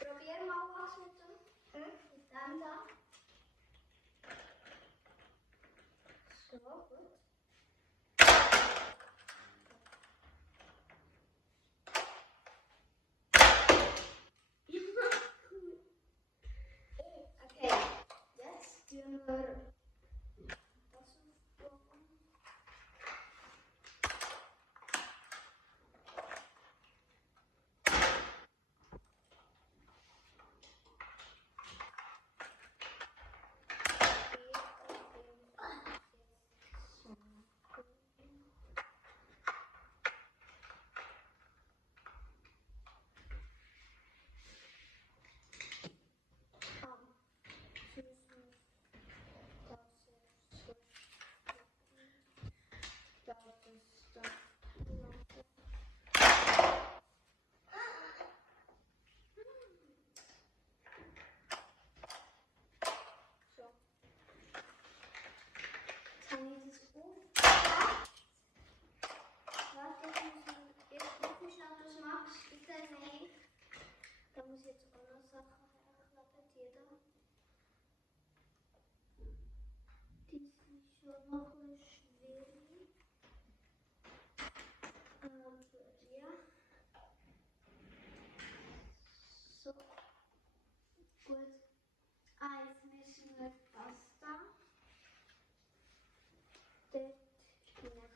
Probier mal was mit dem da. So, gut. Okay, jetzt tun wir das aufbauen. Da muss ich jetzt auch noch Sachen herklappen, die da. Die sind schon noch ein bisschen schwierig. Ja. So. Gut. Jetzt müssen wir Pasta dort hinein.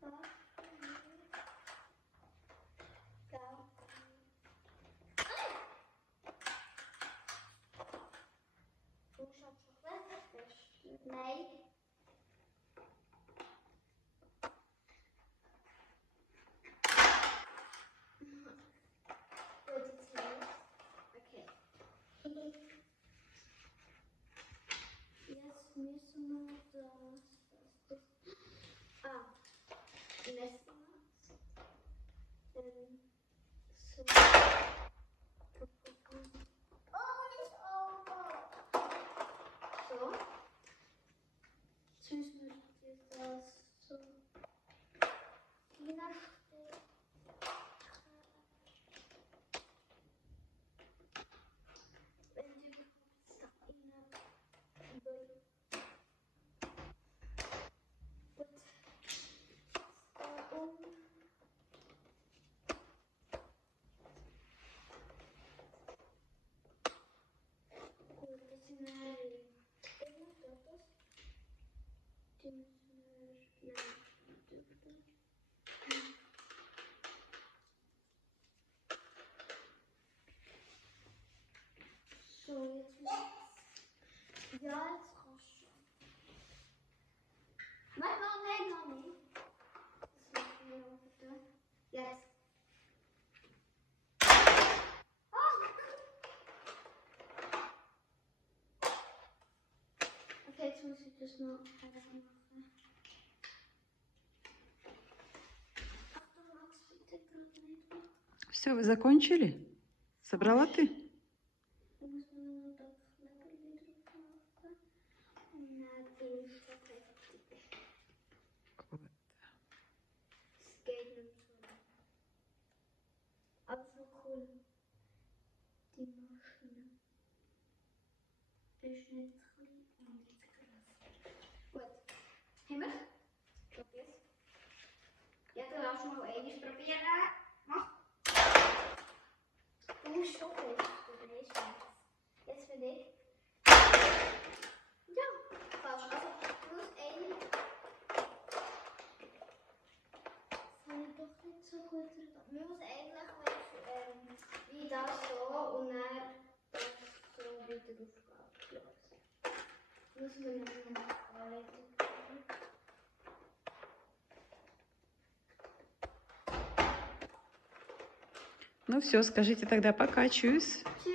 So. Nein. Nein. Okay. Jetzt müssen wir das. Messen wir. So. So. Jetzt müssen wir das so hineinstellen. Wenn du da hinein willst. Gut. Da oben. Gut, das sind die muss ich das noch hermachen. Achtung, Max, bitte gerade nicht machen. Все, вы закончили? Собрала ты? Ich muss nur noch das Label wieder machen. Na, bin ich doch fertig. Es geht nicht so. Aber so cool. Die Maschine ist nicht klein und nicht groß. Gut. Haben wir es? Probier's. Ja, du darfst mal einmal probieren. Mach. Du musst schon fest. Du drehst es. Jetzt für dich. Ja, fast. Also, du musst einmal. Das habe ich doch nicht so gut getan. Man muss eigentlich wie das so und dann das so wieder aufgehen. Muss man noch anlegen. Ну все, скажите тогда пока, чус. Tschüss.